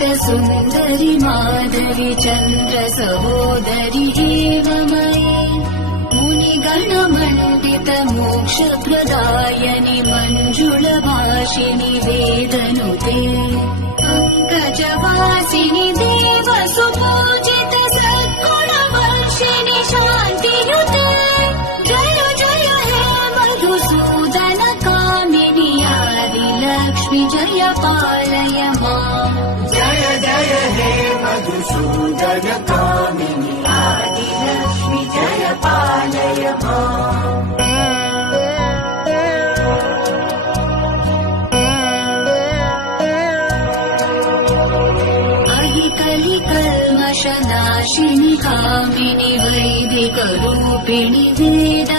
सुन्दरि माधवि चन्द्र सहोदरि हेममयि मुनिगणमण्डित मोक्षप्रदायनि मञ्जुलभाषिणि वेदनुते पङ्कजवासिनि देवसुपूजित सद्गुणवर्षिणि शान्तियुते जय जय हे मधुसूदन कामिनि आदिलक्ष्मि जय पालय माम् जय जय हे मधुसूदन कामिनि आदिलक्ष्मि जय पालय माम् कलिकल्मषनाशिनि कामिनि वैदिकरूपिणि वेद